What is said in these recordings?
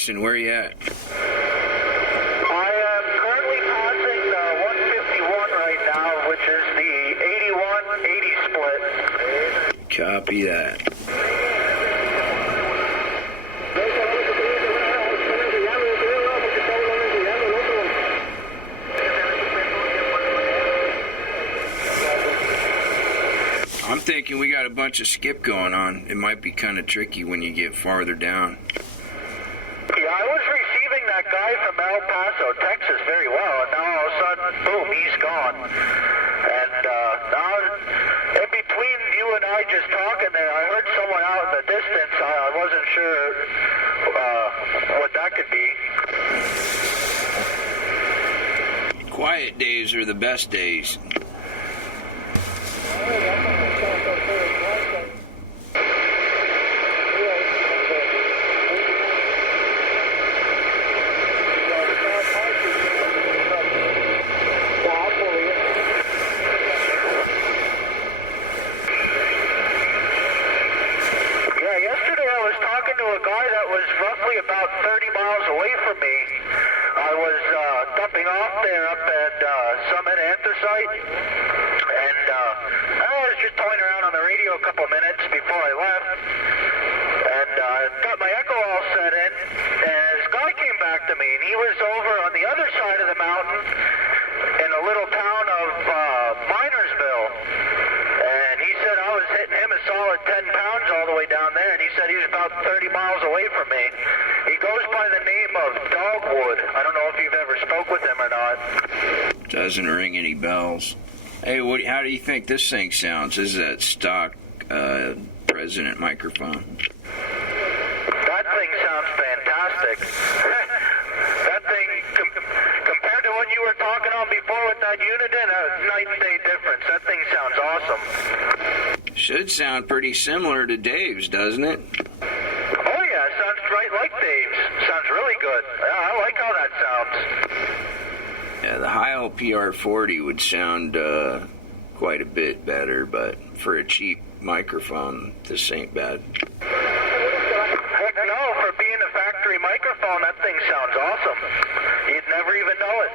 Houston, where are you at? I am currently passing the 151 right now, which is the 81-80 split. Copy that. I'm thinking we got a bunch of skip going on. It might be kind of tricky when you get farther down. Yeah, I was receiving that guy from El Paso, Texas very well, and now all of a sudden, boom, he's gone. And now, in between you and I just talking there, I heard someone out in the distance. I wasn't sure what that could be. Quiet days are the best days. About 30 miles away from me. I was dumping off there up at Summit Anthracite, and I was just toying around on the radio a couple minutes before I left, and got my echo all set in, and this guy came back to me, and he was over on the other side of the mountain in a little town of Minersville, and he said I was hitting him a solid 10 pounds all the way down there, and he said he was about 30 miles away from me. He goes by the name of Dogwood. I don't know if you've ever spoke with him or not. Doesn't ring any bells. Hey, how do you think this thing sounds? This is that stock President microphone. That thing sounds fantastic. That thing, compared to what you were talking on before with that Uniden, a night and day difference. That thing sounds awesome. Should sound pretty similar to Dave's, doesn't it? Oh yeah, it sounds right like Dave's. Sounds really good. Yeah, I like how that sounds. Yeah, the Heil PR40 would sound quite a bit better, but for a cheap microphone, this ain't bad. Heck no, for being a factory microphone, that thing sounds awesome. You'd never even know it.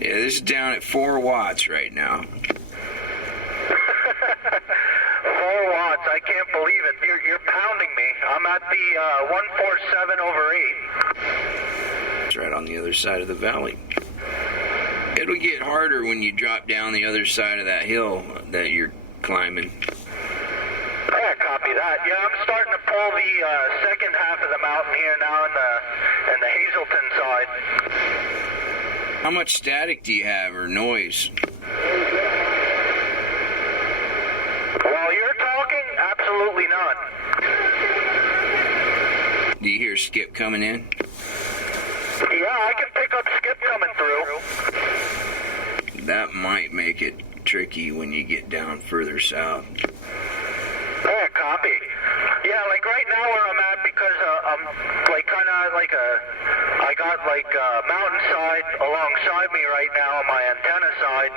Yeah, this is down at 4 watts right now. 4 watts, I can't believe it. You're pounding me. I'm at the 147/8. It's right on the other side of the valley. It'll get harder when you drop down the other side of that hill that you're climbing. Yeah, copy that. Yeah, I'm starting to pull the second half of the mountain here now in the Hazelton side. How much static do you have, or noise? While you're talking, absolutely none. Do you hear skip coming in? Yeah, I can pick up skip coming through. That might make it tricky when you get down further south. Yeah, copy. Yeah, like right now where I'm at, because I'm like kind of like I got like a mountainside alongside me right now on my antenna side.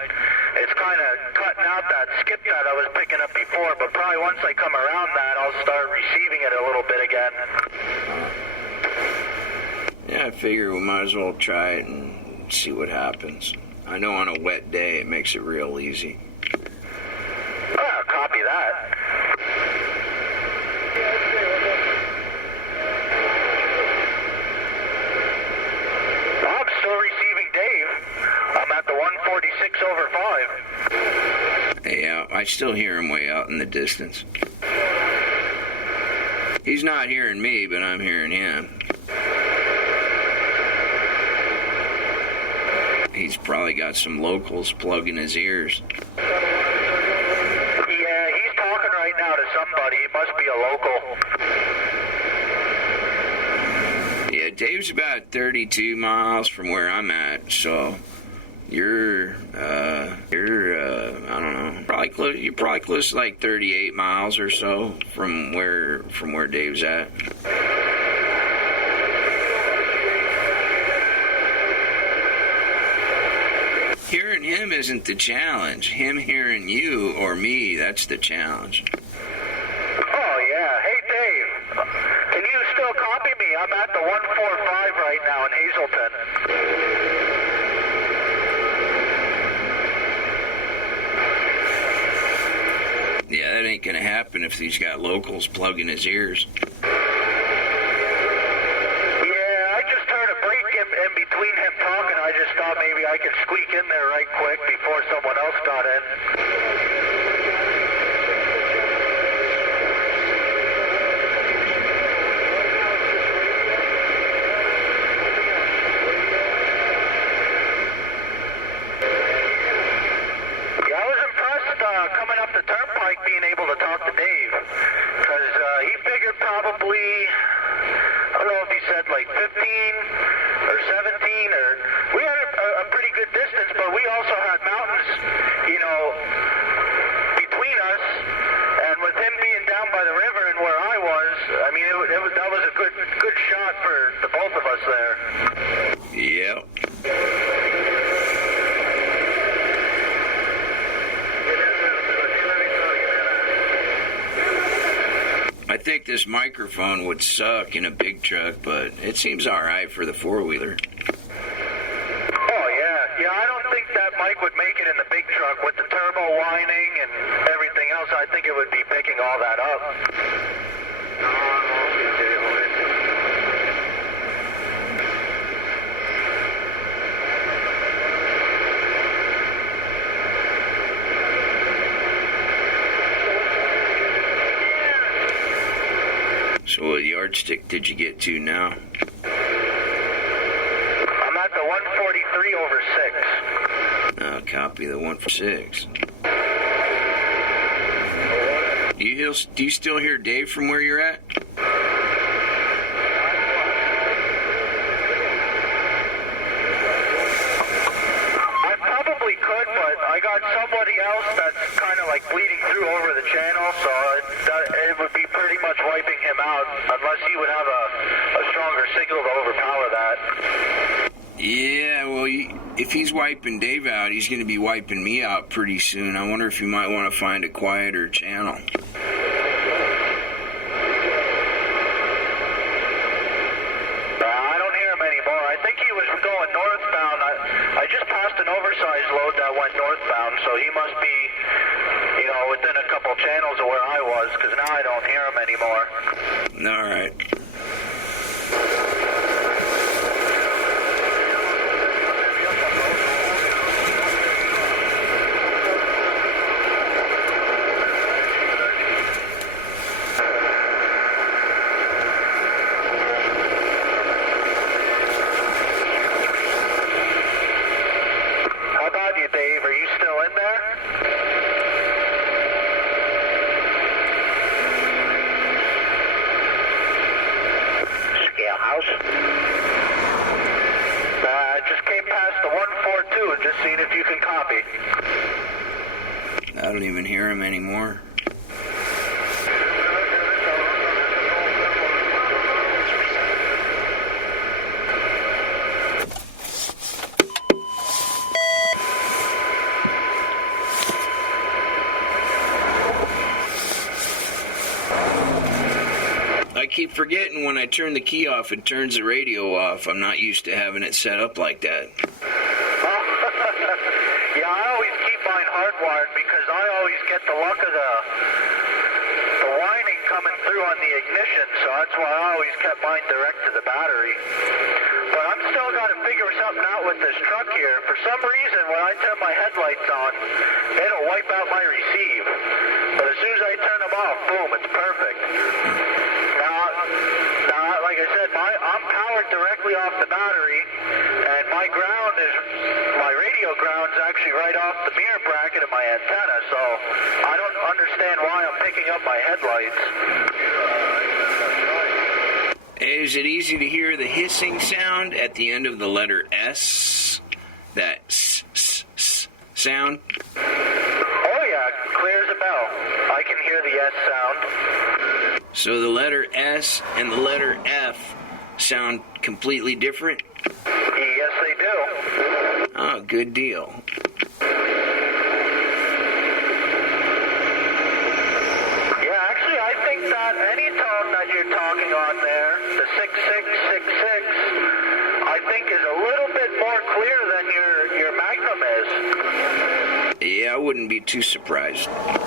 It's kind of cutting out that skip that I was picking up before, but probably once I come around that, I'll start receiving it a little bit again. Yeah, I figure we might as well try it and see what happens. I know on a wet day it makes it real easy. Ah, copy that. I'm still receiving Dave. I'm at the 146/5. Yeah, I still hear him way out in the distance. He's not hearing me, but I'm hearing him. He's probably got some locals plugging his ears. Yeah, he's talking right now to somebody. He must be a local. Yeah, Dave's about 32 miles from where I'm at, so you're I don't know, you're probably close to like 38 miles or so from where Dave's at. Hearing him isn't the challenge. Him hearing you or me, that's the challenge. Oh, yeah. Hey, Dave, can you still copy me? I'm at the 145 right now in Hazleton. Yeah, that ain't gonna happen if he's got locals plugging his ears. Yeah, I just heard a break in between him talking. I just thought maybe I could squeak in there right quick before someone else got in. Coming up the turnpike, being able to talk to Dave, because he figured probably, I don't know if he said like 15 or 17, or we had a pretty good distance, but we also had mountains, you know, between us, and with him being down by the river and where I was, I mean, that was a good shot for the both of us there. Yep. I think this microphone would suck in a big truck, but it seems alright for the four-wheeler. Oh, yeah. Yeah, I don't think that mic would make it in the big truck with the turbo whining and everything else. I think it would be picking all that up. So what yardstick did you get to now? I'm at the 143 over 6. Copy the 1 for 6. Do you still hear Dave from where you're at? I probably could, but I got somebody else that's kind of like bleeding through over the channel, so it would be pretty much wiping him out unless he would have a stronger signal to overpower that. Yeah, well, if he's wiping Dave out, he's going to be wiping me out pretty soon. I wonder if you might want to find a quieter channel. I don't hear him anymore. I think he was going northbound. I just passed an oversized load that went northbound, so he must be, you know, within a couple channels of where I was, because now I don't hear him anymore. All right. How about you, Dave? Are you still in there? Scale house. I just came past the 142 and just seeing if you can copy. I don't even hear him anymore. I keep forgetting when I turn the key off, it turns the radio off. I'm not used to having it set up like that. Yeah, I always keep mine hardwired because I always get the luck of the whining coming through on the ignition, so that's why I always kept mine direct to the battery. But I'm still got to figure something out with this truck here. For some reason, when I turn my headlights on, it'll wipe out my receive. But as soon as I turn them off, boom, it's perfect. Now, like I said, I'm powered directly off the battery, and my radio ground's actually right off the mirror bracket of my antenna, so I don't understand why I'm picking up my headlights. Is it easy to hear the hissing sound at the end of the letter S? That s sound? Oh yeah, clear as a bell. I can hear the S sound. So the letter S and the letter F sound completely different? Yes, they do. Oh, good deal. Yeah, actually, I think that Anytone that you're talking on there, the 6666, I think is a little bit more clear than your Magnum is. Yeah, I wouldn't be too surprised. But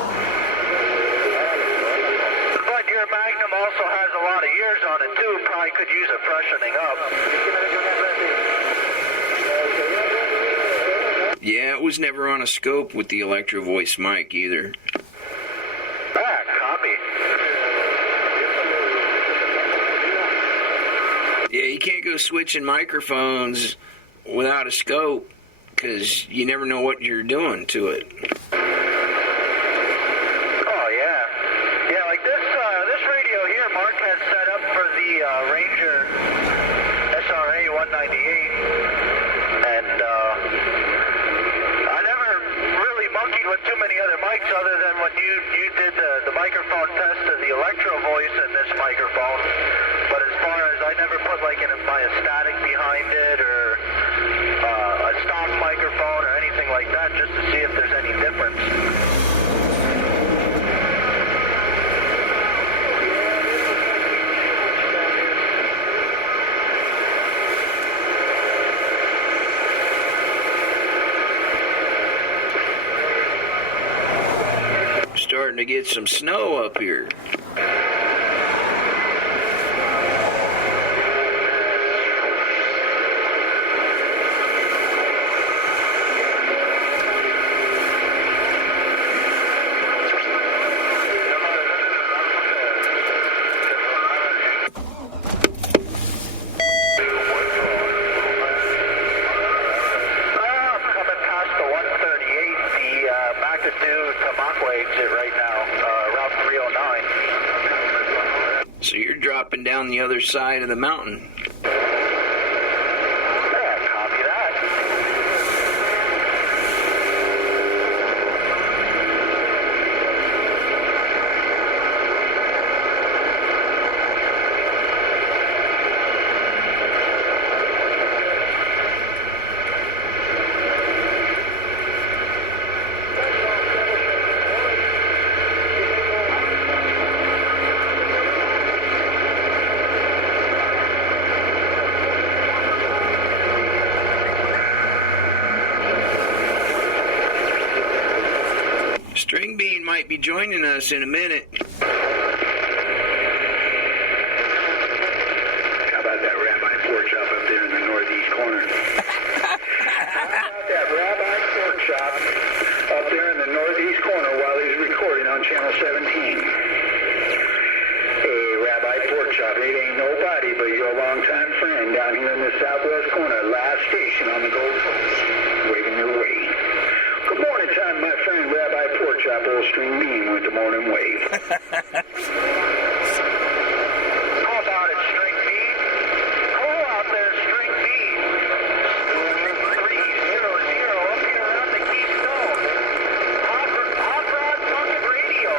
your Magnum also has a lot of years on it, too. Probably could use a freshening up. Yeah, it was never on a scope with the Electro Voice mic either. Ah, copy. Yeah, you can't go switching microphones without a scope, because you never know what you're doing to it. Oh, yeah. Yeah, like this radio here, Mark has set up for the Ranger SRA 198. And I never really monkeyed with too many other mics other than when you did the microphone test of the Electro Voice in this microphone. But as far as I never put like my static behind it or a stock microphone or anything like that just to see if there's any difference. Starting to get some snow up here. So you're dropping down the other side of the mountain. Yeah, copy that. String Bean might be joining us in a minute. How about that rabbi pork chop up there in the northeast corner? How about that rabbi pork chop up there in the northeast corner while he's recording on channel 17? Hey, rabbi pork chop, it ain't nobody but your longtime friend down here in the southwest corner, last station on the Gold Coast, waving your way. Good morning time, my friend, Rabbi Pork Chop, old String Bean with the morning wave. How about it, String Bean? Cool out there, String Bean. 300 up here around the Keystone. Hot Rod Bucket Radio.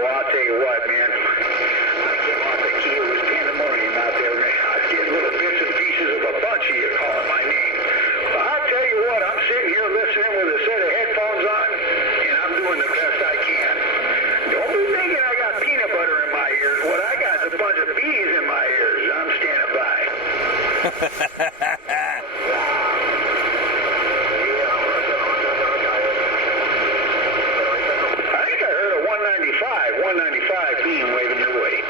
Well, I'll tell you what, man. I came off the key, it was pandemonium out there, man. I was getting little bits and pieces of a bunch of you calling my name. Well, I'll tell you what, I'm sitting here listening with a set of headphones on, and I'm doing the best I can. Don't be thinking I got peanut butter in my ears. What I got is a bunch of bees in my ears. I'm standing by. I think I heard a 195 beam waving your way.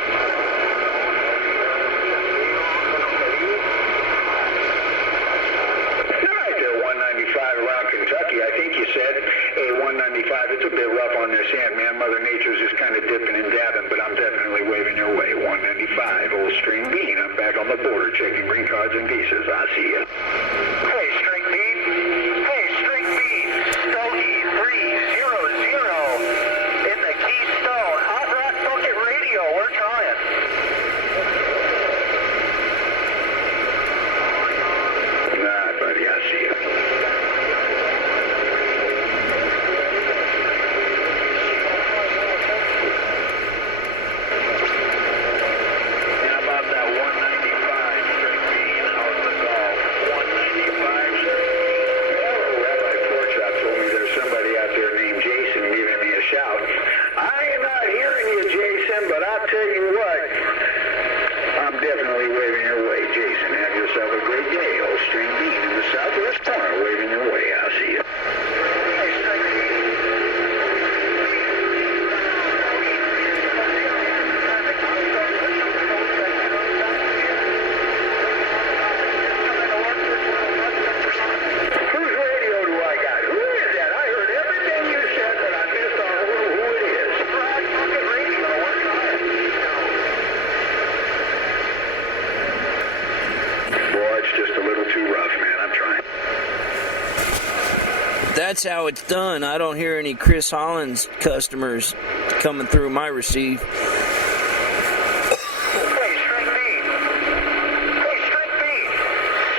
Right there, 195 around Kentucky. I think you said, hey, 195, it's a bit rough on this end, man. Mother Nature's just kind of dipping and dabbing, but I'm definitely waving your way. 195, old String Bean. I'm back on the border checking green cards and visas. I see ya. Hey, String Bean. Hey, String Bean. Stogie 300 in the Keystone. Hot Rod Bucket Radio. We're trying. Nah, buddy, I see ya. I'll tell you what, I'm definitely waving your way, Jason. Have yourself a great day. Old String Bean in the southwest corner waving your way. I'll see you. That's how it's done. I don't hear any Chris Hollins customers coming through my receive. Hey, String B. Hey, String B.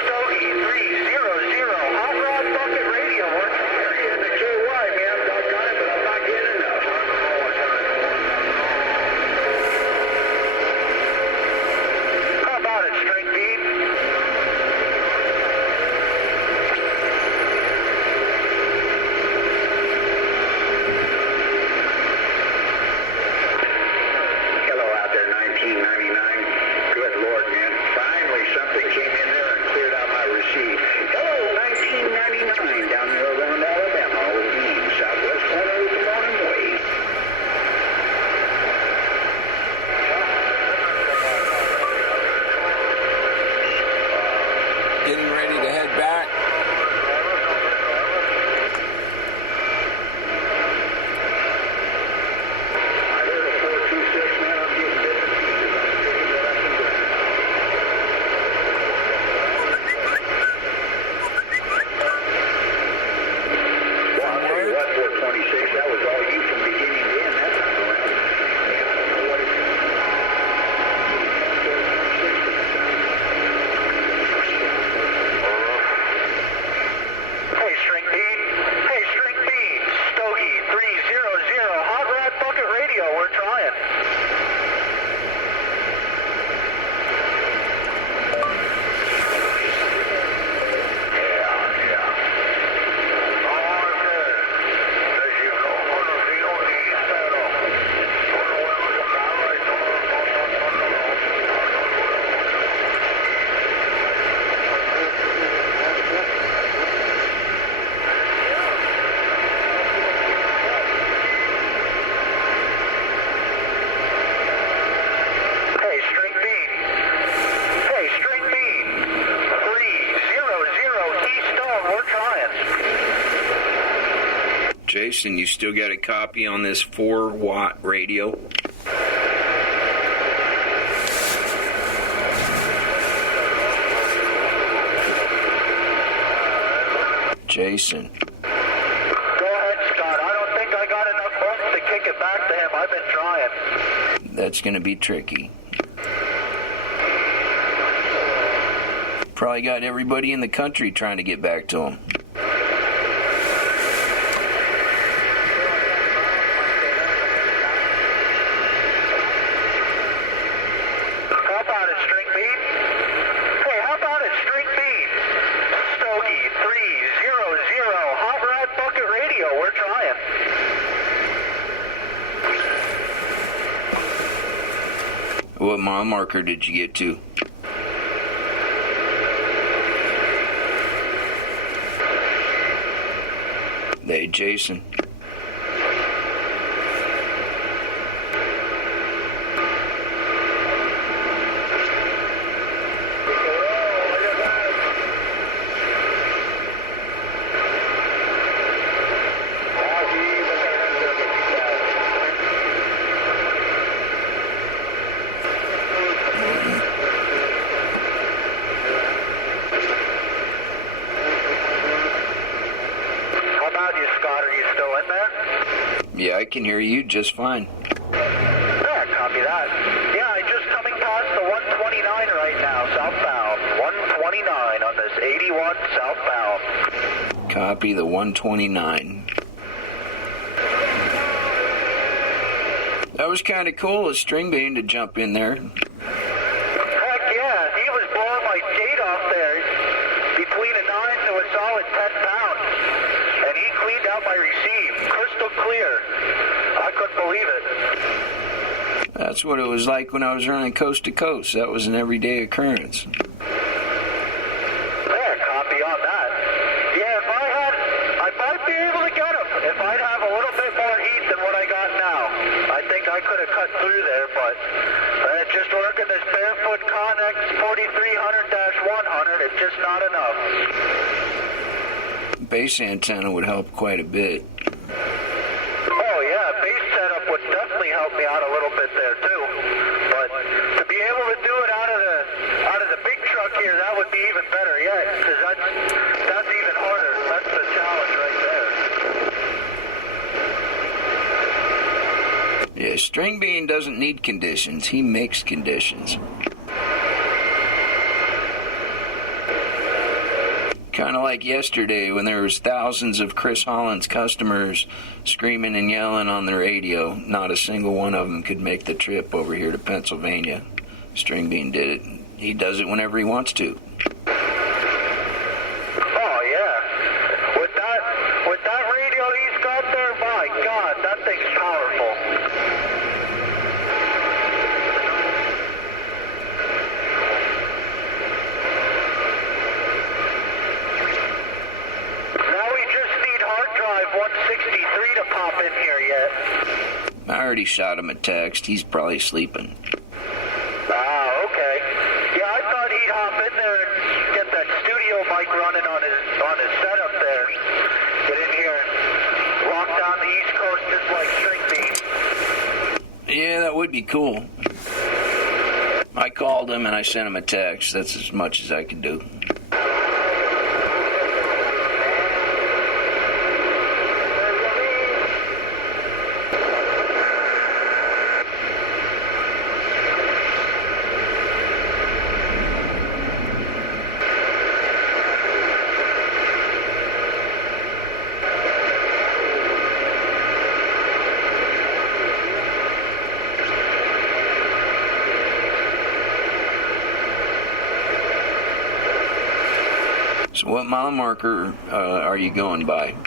Stogie 300, Hot Rod Bucket Radio. We're In the KY, man. Doggone it, but I'm not getting enough. How about it, String B? Getting ready to head back. I heard a 426, man. I'm getting bits and pieces. I'm taking that up and down. Well, I'll tell you what, 426, that was all you from beginning to end that time around. I don't know what it is. Hey, String Bean. Hey, String Bean. Stogie 300, Hot Rod Bucket Radio. We're trying. Hey, String Bean. Hey, String Bean. 300 Keystone. We're trying. Jason, you still got a copy on this 4-watt radio? Jason. Go ahead, Scott. I don't think I got enough oomph to kick it back to him. I've been trying. That's going to be tricky. Probably got everybody in the country trying to get back to him. How about it, String Bean? Hey, how about it, String Bean? Stogie 300, Hot Rod Bucket Radio. We're trying. What mile marker did you get to? Hey, Jason. How about you, Scott? Are you still in there? Yeah, I can hear you just fine. Yeah, copy that. Yeah, I'm just coming past the 129 right now, southbound. 129 on this 81 southbound. Copy the 129. That was kind of cool of String Bean to jump in there. Heck yeah, he was blowing my gate off there between a 9 to a solid 10 pounds. And he cleaned out my receive, crystal clear. I couldn't believe it. That's what it was like when I was running coast to coast. That was an everyday occurrence. Yeah, copy on that. Yeah, if I'd be able to get them, if I'd have a little bit more heat than what I got now, I think I could have cut through there, but just working this barefoot Connex 4300-100, it's just not enough. Base antenna would help quite a bit. Oh yeah, base setup would definitely help me out a little bit there too. But to be able to do it out of the big truck here, that would be even better yet, because that's even harder. That's the challenge right there. Yeah, String Bean doesn't need conditions. He makes conditions. Kind of like yesterday when there was thousands of Chris Holland's customers screaming and yelling on the radio. Not a single one of them could make the trip over here to Pennsylvania. String Bean did it. He does it whenever he wants to. Oh yeah, with that radio he's got there, my God, that thing's powerful. Now we just need hard drive 163 to pop in here yet. I already shot him a text. He's probably sleeping. Ah, okay. Yeah, I thought he'd hop in there and get that studio mic running on his setup there. Get in here and lock down the East Coast just like String Bean. Yeah, that would be cool. I called him and I sent him a text. That's as much as I can do. So what mile marker are you going by? I'm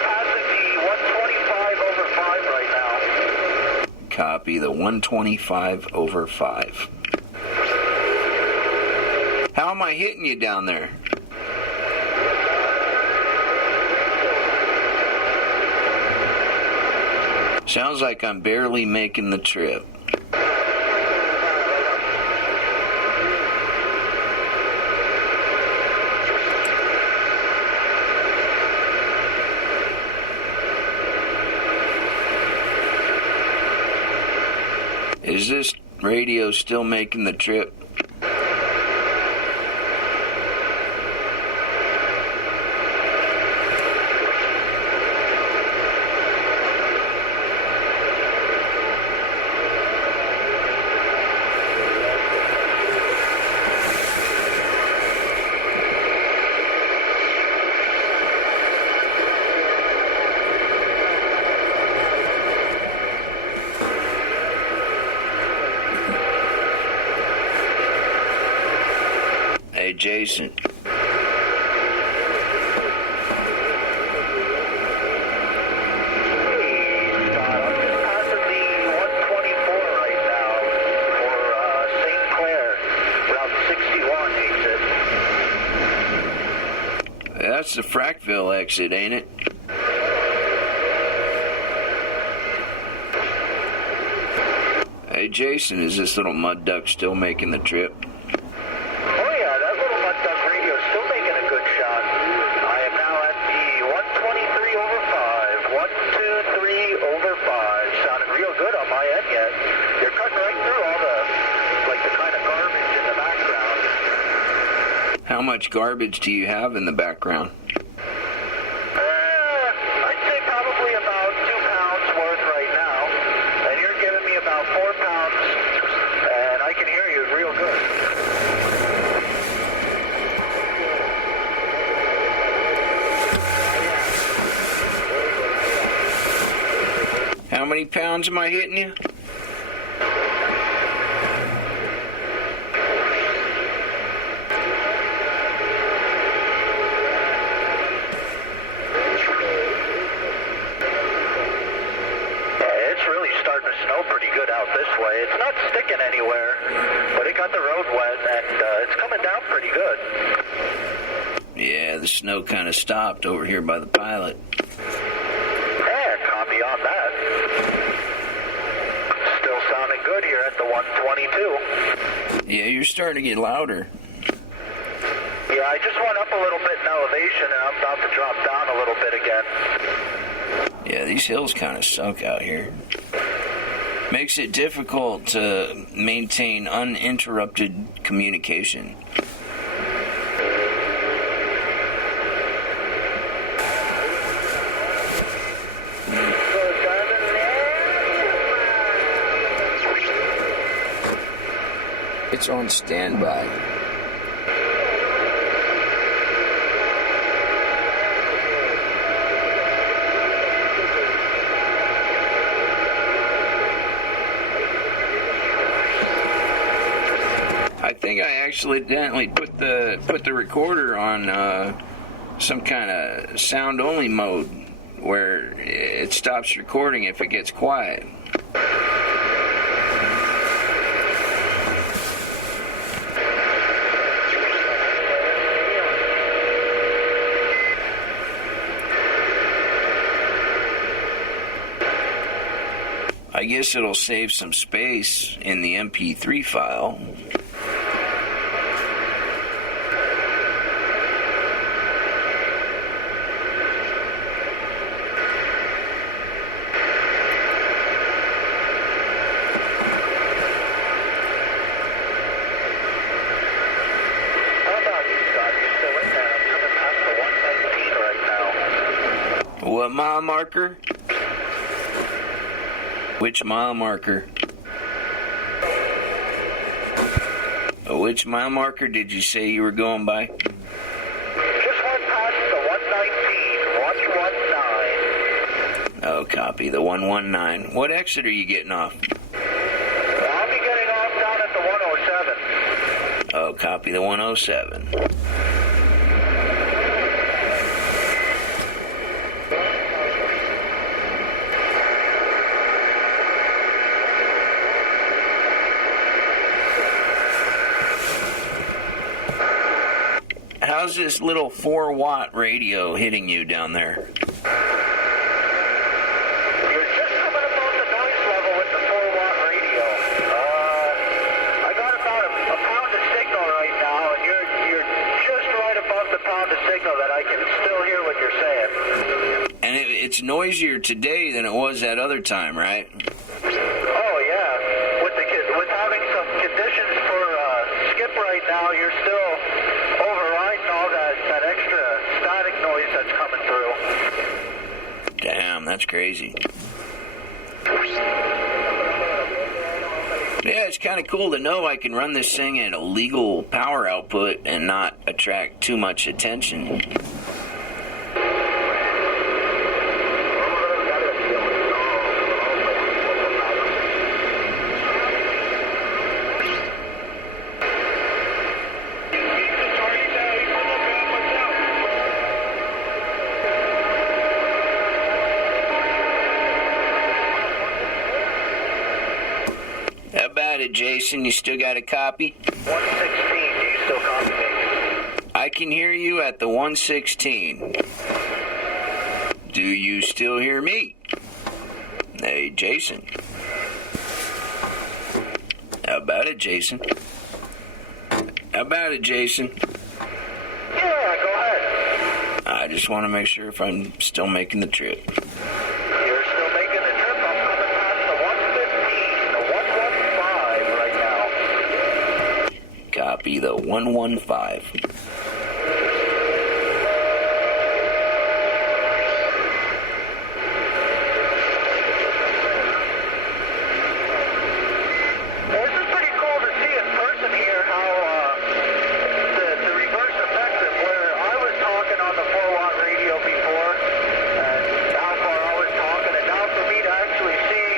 passing the 125 over 5 right now. Copy the 125 over 5. How am I hitting you down there? Sounds like I'm barely making the trip. Is this radio still making the trip? Hey, Jason. Hey, Scott, I'm just passing the 124 right now for St. Clair, Route 61 exit. That's the Frackville exit, ain't it? Hey, Jason, is this little mud duck still making the trip? How much garbage do you have in the background? I'd say probably about 2 pounds worth right now. And you're giving me about 4 pounds, and I can hear you real good. How many pounds am I hitting you? It's really starting to snow pretty out this way. It's not sticking anywhere, but it got the road wet, and it's coming down pretty good. Yeah, the snow kind of stopped over here by the pilot. Yeah, copy on that. Still sounding good here at the 122. Yeah, you're starting to get louder. Yeah, I just went up a little bit in elevation, and I'm about to drop down a little bit again. Yeah, these hills kind of suck out here. Makes it difficult to maintain uninterrupted communication. It's on standby. I think I accidentally put the recorder on some kind of sound only mode where it stops recording if it gets quiet. I guess it'll save some space in the MP3 file. How about you, Scott? You still in there? I'm coming past the 119 right now. What mile marker? Which mile marker? Which mile marker did you say you were going by? Just went past the 119, 119. Oh, copy, the 119. What exit are you getting off? I'll be getting off down at the 107. Oh, copy, the 107. How's this little 4-watt radio hitting you down there? You're just coming above the noise level with the 4-watt radio. I got about a pound of signal right now, and you're just right above the pound of signal that I can still hear what you're saying. And it's noisier today than it was that other time, right? Oh yeah, with having some conditions for skip right now, you're still overriding all that extra static noise that's coming through. Damn, that's crazy. Yeah, it's kind of cool to know I can run this thing at a legal power output and not attract too much attention. How about it, Jason? You still got a copy? 116, do you still copy me? I can hear you at the 116. Do you still hear me? Hey, Jason. How about it, Jason? How about it, Jason? Yeah, go ahead. I just want to make sure if I'm still making the trip. You're still making the trip. I'm coming past the 115, the 115 right now. Copy the 115. This is pretty cool to see in person here how the reverse effect of where I was talking on the 4-watt radio before and how far I was talking, and now for me to actually see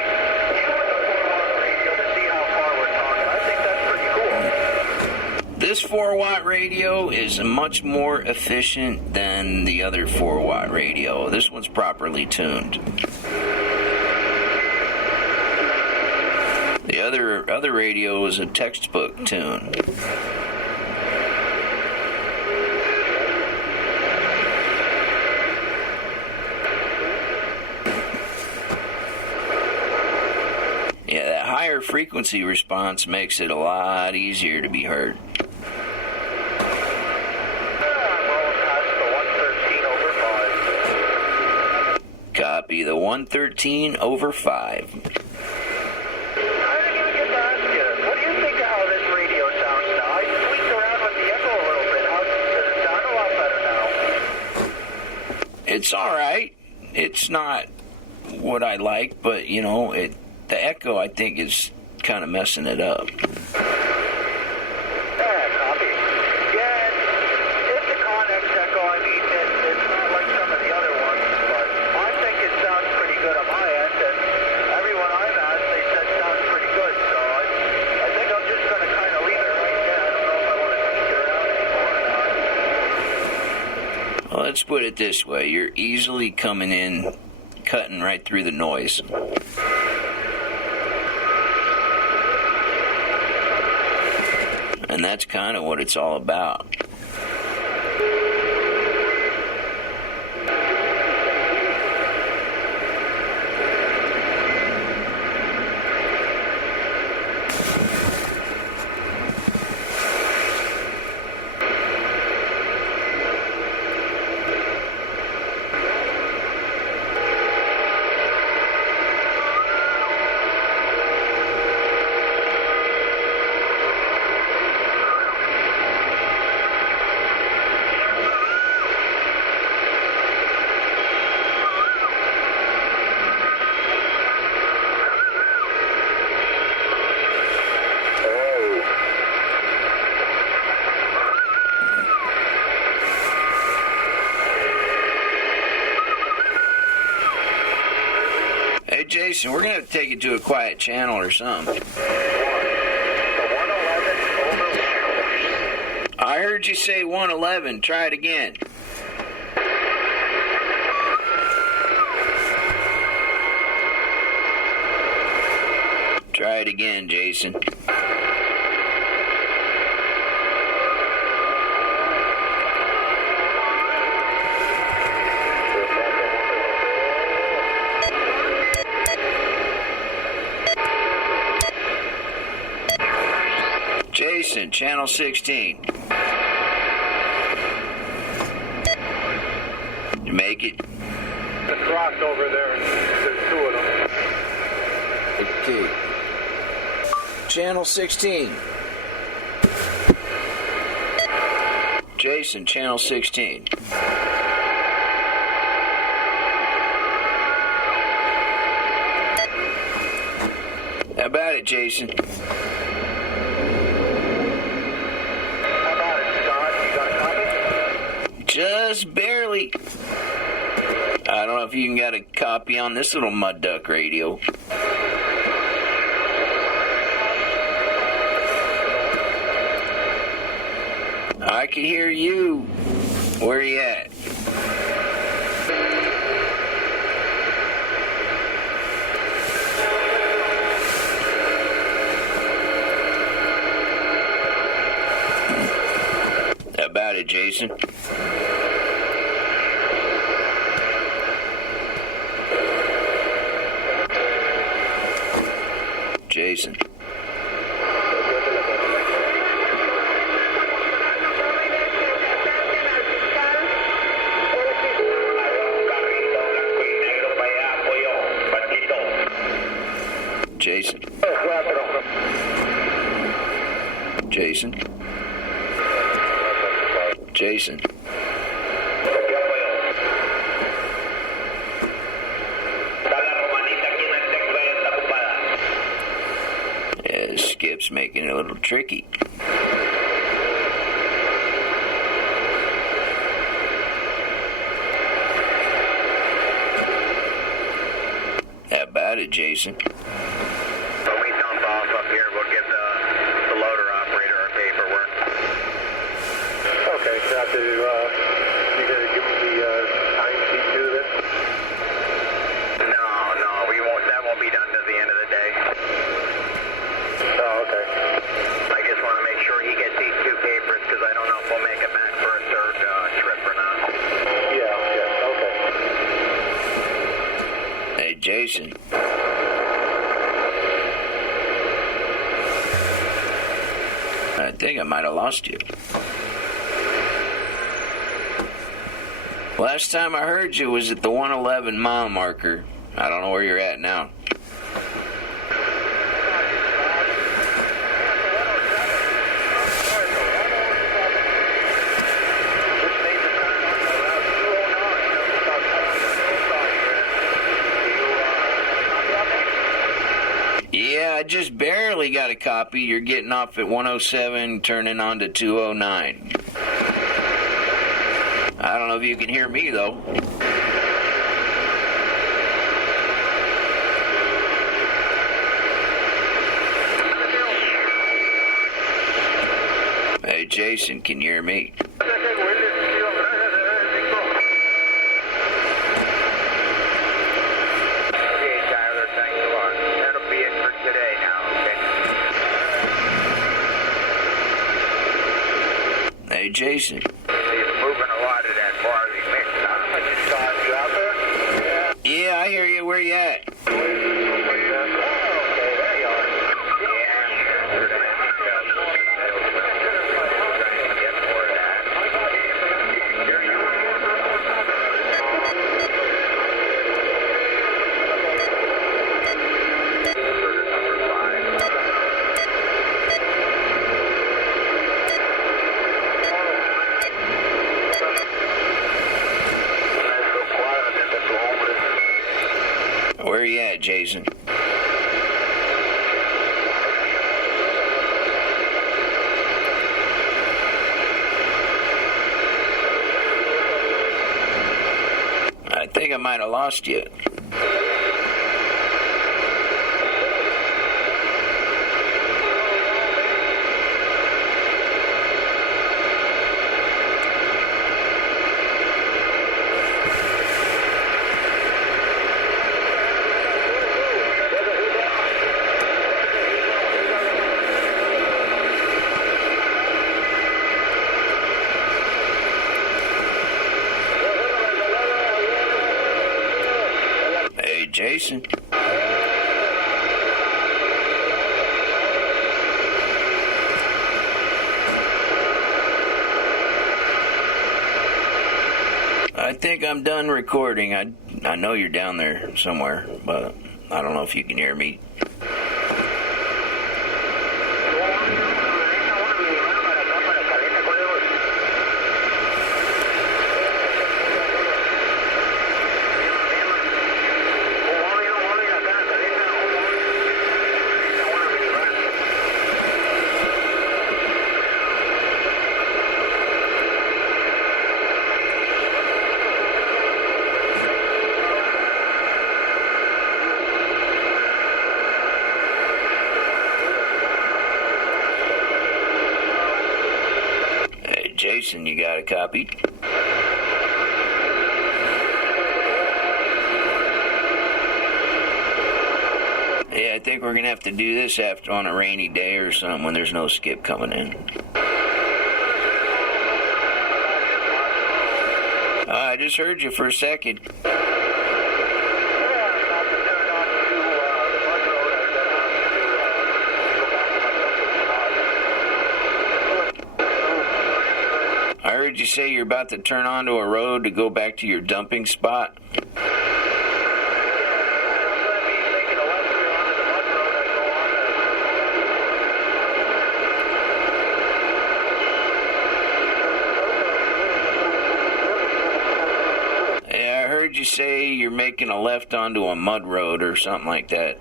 you with the 4-watt radio to see how far we're talking. I think that's pretty cool. This 4-watt radio is much more efficient than the other 4-watt radio. This one's properly tuned. The other radio is a textbook tune. Yeah, that higher frequency response makes it a lot easier to be heard. Copy the 113 over 5. I didn't even get to ask you, what do you think of how this radio sounds now? I tweaked around with the echo a little bit. Does it sound a lot better now? It's alright. It's not what I like, but, you know, the echo, I think, is kind of messing it up. Yeah, copy. Yeah, it's a Connex echo. I mean, it's not like some of the other ones, but I think it sounds pretty good on my end, and everyone I've asked, they said it sounds pretty good, so I think I'm just going to kind of leave it right there. I don't know if I want to tweak it around anymore or not. Well, let's put it this way. You're easily coming in, cutting right through the noise. And that's kind of what it's all about. Hey, Jason, we're going to take it to a quiet channel or something. I heard you say 111. Try it again. Try it again, Jason. Jason, channel 16. You make it? The crossover there, there's two of them. Okay. Channel 16. Jason, channel 16. How about it, Jason? Just barely. I don't know if you can get a copy on this little mud duck radio. I can hear you. Where you at? How about it, Jason? Jason. Jason. Jason. Jason. Yeah, Skip's making it a little tricky. How about it, Jason? When we dump off up here, we'll give the loader operator our paperwork. Okay, so after you gonna give me the time sheet to this? No, we won't. That won't be done to the end of the day. I think I might have lost you. Last time I heard you was at the 111 mile marker. I don't know where you're at now. Yeah, I just barely got a copy. You're getting off at 107, turning on to 209. I don't know if you can hear me, though. Hey, Jason, can you hear me? Hey, Jason. He's moving a lot of that barley mix. I just saw you out there. Yeah, I hear you. Where you at? Where you at, Jason? I think I might have lost you. Jason. I think I'm done recording. I know you're down there somewhere, but I don't know if you can hear me. Jason, you got a copy? Yeah, I think we're gonna have to do this after on a rainy day or something when there's no skip coming in. I just heard you for a second. I heard you say you're about to turn onto a road to go back to your dumping spot. Yeah, I heard you say you're making a left onto a mud road or something like that.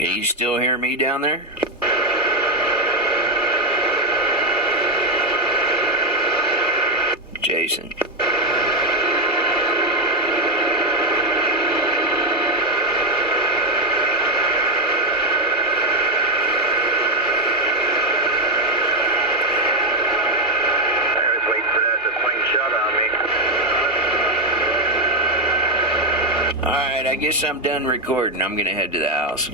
You still hear me down there? Jason. Alright, I guess I'm done recording. I'm gonna head to the house.